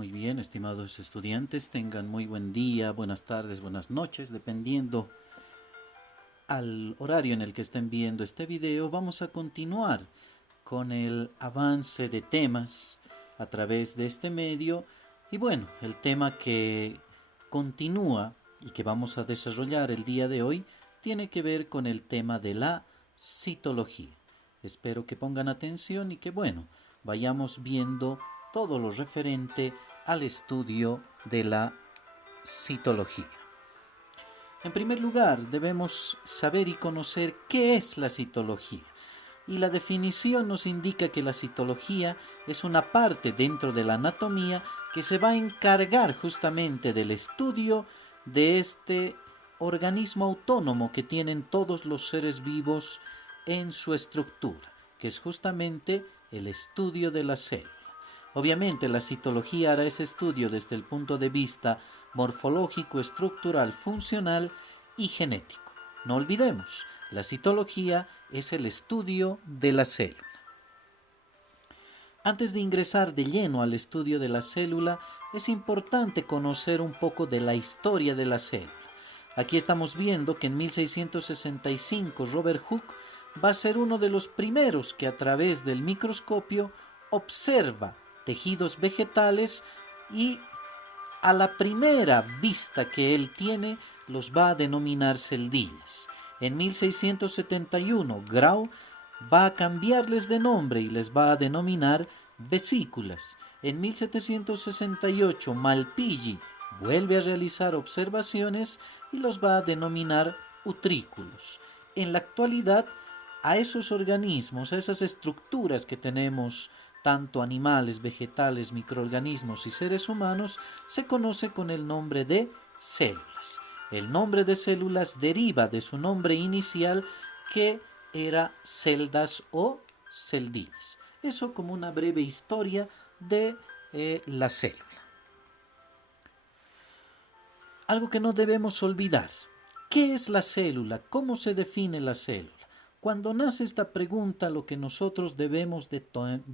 Muy bien, estimados estudiantes, tengan muy buen día, buenas tardes, buenas noches, dependiendo al horario en el que estén viendo este video. Vamos a continuar con el avance de temas a través de este medio. Y bueno, el tema que continúa y que vamos a desarrollar el día de hoy tiene que ver con el tema de la citología. Espero que pongan atención y que bueno, vayamos viendo todo lo referente al estudio de la citología. En primer lugar, debemos saber y conocer qué es la citología. Y la definición nos indica que la citología es una parte dentro de la anatomía que se va a encargar justamente del estudio de este organismo autónomo que tienen todos los seres vivos en su estructura, que es justamente el estudio de la célula. Obviamente la citología hará ese estudio desde el punto de vista morfológico, estructural, funcional y genético. No olvidemos, la citología es el estudio de la célula. Antes de ingresar de lleno al estudio de la célula, es importante conocer un poco de la historia de la célula. Aquí estamos viendo que en 1665 Robert Hooke va a ser uno de los primeros que a través del microscopio observa tejidos vegetales y a la primera vista que él tiene los va a denominar celdillas. En 1671 Grau va a cambiarles de nombre y les va a denominar vesículas. En 1768 Malpighi vuelve a realizar observaciones y los va a denominar utrículos. En la actualidad, a esos organismos, a esas estructuras que tenemos, tanto animales, vegetales, microorganismos y seres humanos, se conoce con el nombre de células. El nombre de células deriva de su nombre inicial, que era celdas o celdillas. Eso como una breve historia de la célula. Algo que no debemos olvidar. ¿Qué es la célula? ¿Cómo se define la célula? Cuando nace esta pregunta, lo que nosotros debemos de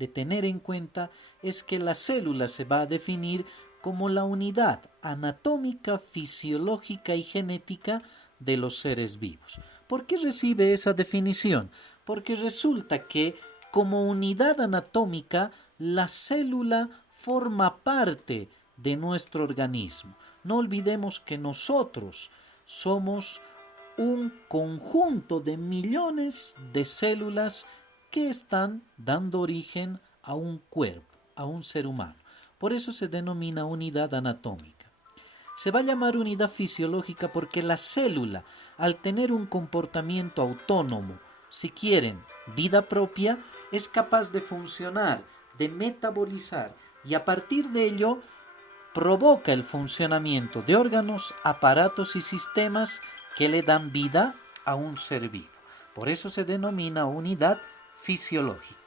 tener en cuenta es que la célula se va a definir como la unidad anatómica, fisiológica y genética de los seres vivos. ¿Por qué recibe esa definición? Porque resulta que como unidad anatómica, la célula forma parte de nuestro organismo. No olvidemos que nosotros somos un conjunto de millones de células que están dando origen a un cuerpo, a un ser humano. Por eso se denomina unidad anatómica. Se va a llamar unidad fisiológica porque la célula, al tener un comportamiento autónomo, si quieren, vida propia, es capaz de funcionar, de metabolizar y a partir de ello provoca el funcionamiento de órganos, aparatos y sistemas que le dan vida a un ser vivo. Por eso se denomina unidad fisiológica.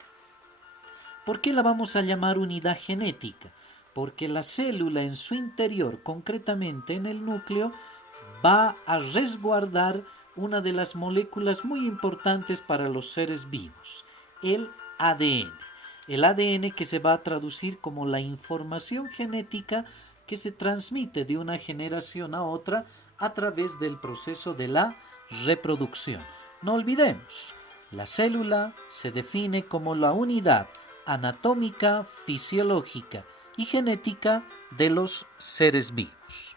¿Por qué la vamos a llamar unidad genética? Porque la célula en su interior, concretamente en el núcleo, va a resguardar una de las moléculas muy importantes para los seres vivos, el ADN. El ADN que se va a traducir como la información genética que se transmite de una generación a otra a través del proceso de la reproducción. No olvidemos, la célula se define como la unidad anatómica, fisiológica y genética de los seres vivos.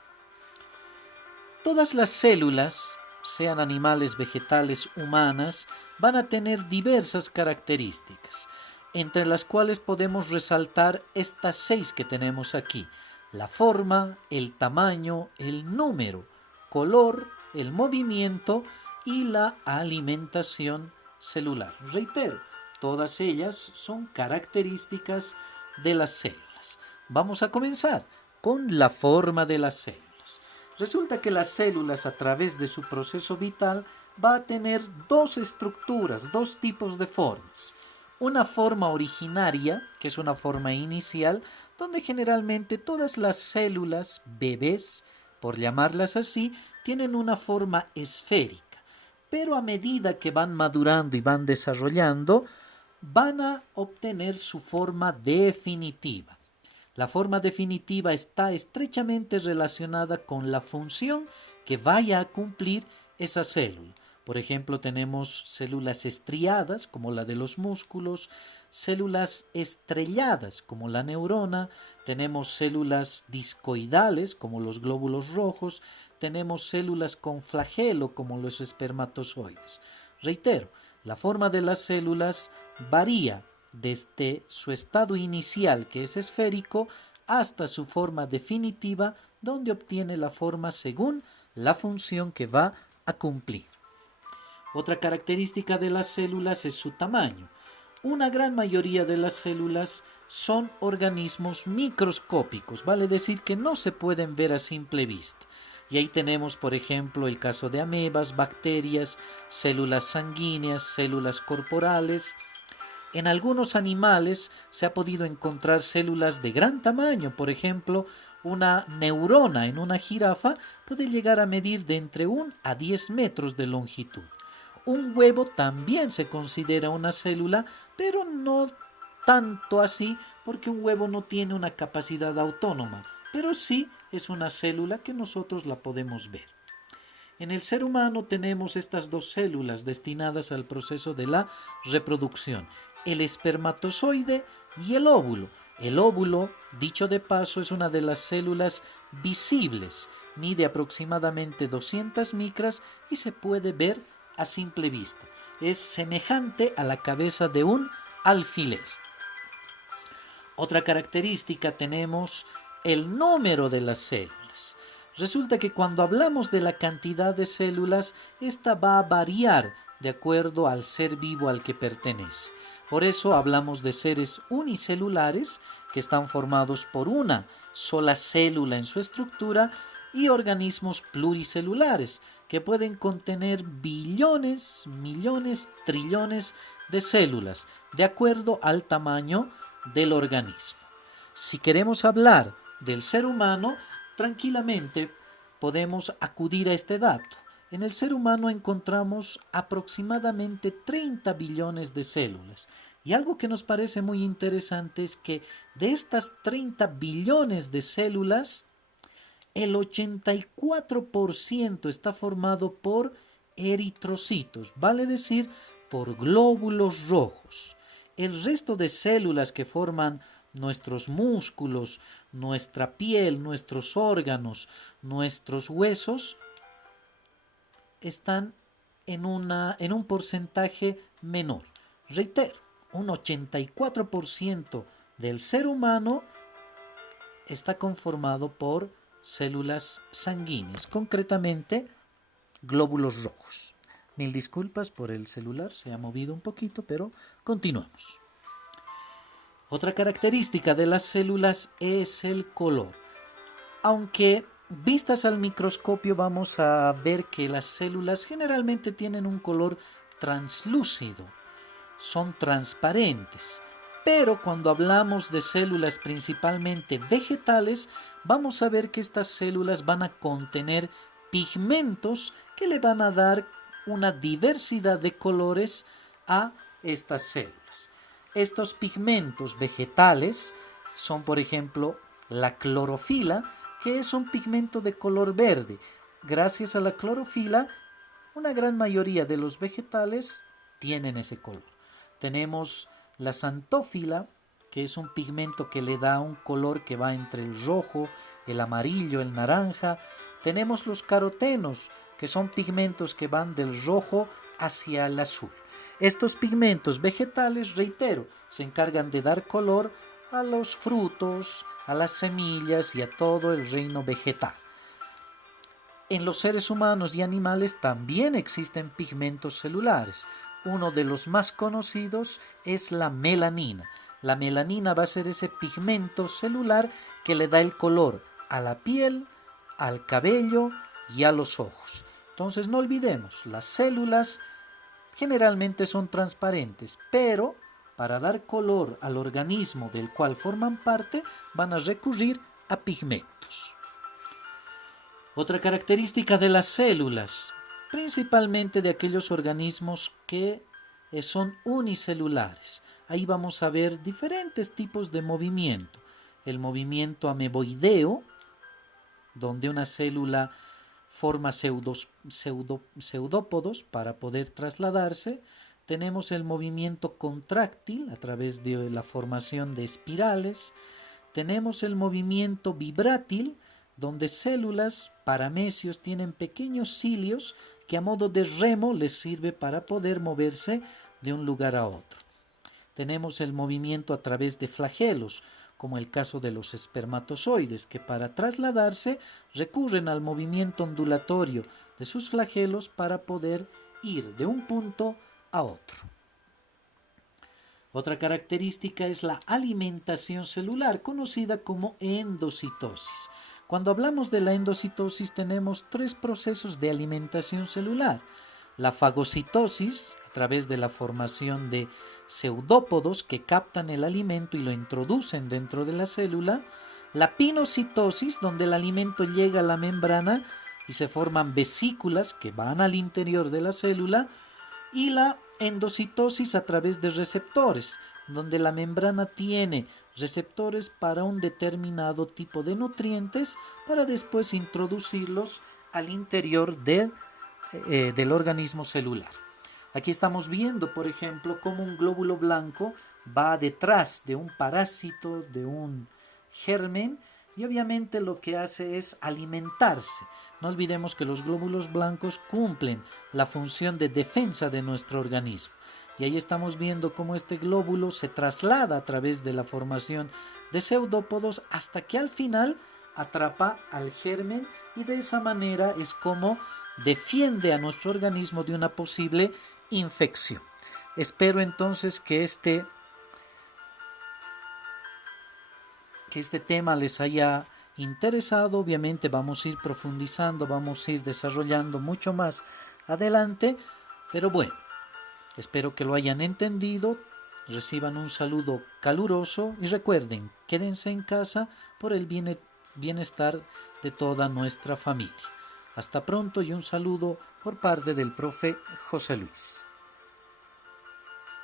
Todas las células, sean animales, vegetales, humanas, van a tener diversas características, entre las cuales podemos resaltar estas 6 que tenemos aquí: la forma, el tamaño, el número, color, el movimiento y la alimentación celular. Reitero, todas ellas son características de las células. Vamos a comenzar con la forma de las células. Resulta que las células, a través de su proceso vital, va a tener 2 estructuras, 2 tipos de formas. Una forma originaria, que es una forma inicial, donde generalmente todas las células bebés, por llamarlas así, tienen una forma esférica. Pero a medida que van madurando y van desarrollando, van a obtener su forma definitiva. La forma definitiva está estrechamente relacionada con la función que vaya a cumplir esa célula. Por ejemplo, tenemos células estriadas, como la de los músculos, células estrelladas, como la neurona, tenemos células discoidales, como los glóbulos rojos, tenemos células con flagelo, como los espermatozoides. Reitero, la forma de las células varía desde su estado inicial, que es esférico, hasta su forma definitiva, donde obtiene la forma según la función que va a cumplir. Otra característica de las células es su tamaño. Una gran mayoría de las células son organismos microscópicos, vale decir que no se pueden ver a simple vista. Y ahí tenemos, por ejemplo, el caso de amebas, bacterias, células sanguíneas, células corporales. En algunos animales se ha podido encontrar células de gran tamaño, por ejemplo, una neurona en una jirafa puede llegar a medir de entre 1 a 10 metros de longitud. Un huevo también se considera una célula, pero no tanto así porque un huevo no tiene una capacidad autónoma, pero sí es una célula que nosotros la podemos ver. En el ser humano tenemos estas dos células destinadas al proceso de la reproducción, el espermatozoide y el óvulo. El óvulo, dicho de paso, es una de las células visibles, mide aproximadamente 200 micras y se puede ver a simple vista. Es semejante a la cabeza de un alfiler. Otra característica tenemos el número de las células. Resulta que cuando hablamos de la cantidad de células, esta va a variar de acuerdo al ser vivo al que pertenece. Por eso hablamos de seres unicelulares, que están formados por una sola célula en su estructura, y organismos pluricelulares, que pueden contener billones, millones, trillones de células, de acuerdo al tamaño del organismo. Si queremos hablar del ser humano, tranquilamente podemos acudir a este dato. En el ser humano encontramos aproximadamente 30 billones de células. Y algo que nos parece muy interesante es que de estas 30 billones de células, el 84% está formado por eritrocitos, vale decir, por glóbulos rojos. El resto de células que forman nuestros músculos, nuestra piel, nuestros órganos, nuestros huesos, están en un porcentaje menor. Reitero, un 84% del ser humano está conformado por células sanguíneas, concretamente glóbulos rojos. Mil disculpas por el celular, se ha movido un poquito, pero continuamos. Otra característica de las células es el color. Aunque vistas al microscopio vamos a ver que las células generalmente tienen un color translúcido, son transparentes. Pero cuando hablamos de células principalmente vegetales, vamos a ver que estas células van a contener pigmentos que le van a dar una diversidad de colores a estas células. Estos pigmentos vegetales son, por ejemplo, la clorofila, que es un pigmento de color verde. Gracias a la clorofila, una gran mayoría de los vegetales tienen ese color. Tenemos la xantófila, que es un pigmento que le da un color que va entre el rojo, el amarillo, el naranja. Tenemos los carotenos, que son pigmentos que van del rojo hacia el azul. Estos pigmentos vegetales, reitero, se encargan de dar color a los frutos, a las semillas y a todo el reino vegetal. En los seres humanos y animales también existen pigmentos celulares. Uno de los más conocidos es la melanina. La melanina va a ser ese pigmento celular que le da el color a la piel, al cabello y a los ojos. Entonces no olvidemos, las células generalmente son transparentes, pero para dar color al organismo del cual forman parte van a recurrir a pigmentos. Otra característica de las células, principalmente de aquellos organismos que son unicelulares. Ahí vamos a ver diferentes tipos de movimiento. el movimiento ameboideo, donde una célula forma pseudópodos para poder trasladarse. Tenemos el movimiento contráctil a través de la formación de espirales. Tenemos el movimiento vibrátil, donde células paramecios tienen pequeños cilios que a modo de remo les sirve para poder moverse de un lugar a otro. Tenemos el movimiento a través de flagelos, como el caso de los espermatozoides, que para trasladarse recurren al movimiento ondulatorio de sus flagelos para poder ir de un punto a otro. Otra característica es la alimentación celular, conocida como endocitosis. Cuando hablamos de la endocitosis tenemos tres procesos de alimentación celular. La fagocitosis, a través de la formación de pseudópodos que captan el alimento y lo introducen dentro de la célula. La pinocitosis, donde el alimento llega a la membrana y se forman vesículas que van al interior de la célula. Y la endocitosis a través de receptores, donde la membrana tiene receptores para un determinado tipo de nutrientes para después introducirlos al interior del organismo celular. Aquí estamos viendo, por ejemplo, cómo un glóbulo blanco va detrás de un parásito, de un germen, y obviamente lo que hace es alimentarse. No olvidemos que los glóbulos blancos cumplen la función de defensa de nuestro organismo. Y ahí estamos viendo cómo este glóbulo se traslada a través de la formación de pseudópodos hasta que al final atrapa al germen, y de esa manera es como defiende a nuestro organismo de una posible infección. Espero entonces que este tema les haya interesado. Obviamente vamos a ir profundizando, vamos a ir desarrollando mucho más adelante, pero bueno, espero que lo hayan entendido, reciban un saludo caluroso y recuerden, quédense en casa por el bienestar de toda nuestra familia. Hasta pronto y un saludo por parte del profe José Luis.